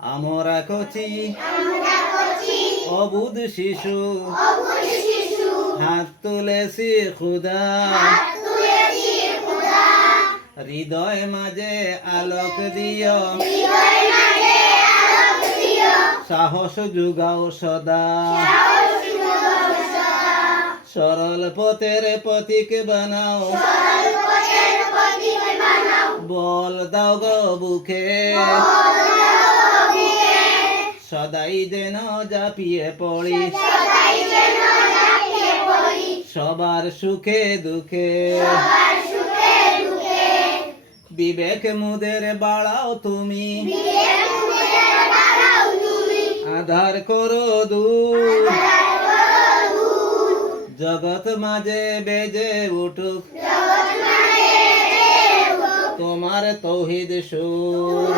আমরা কচি অবুধ শিশু হাত তুলেছি খুদা হৃদয় মাঝে আলোক দিও সাহস যুগাও সদা সরল পথের পথিক বানাও বল দাও গো বুকে সদাই যেন জাপিয়ে পড়ি সবার সুখে দুঃখে বিবেক মুদের বাড়াও তুমি আধার করো দূর জগৎ মাঝে বেজে উঠুক তোমার তৌহিদ সুর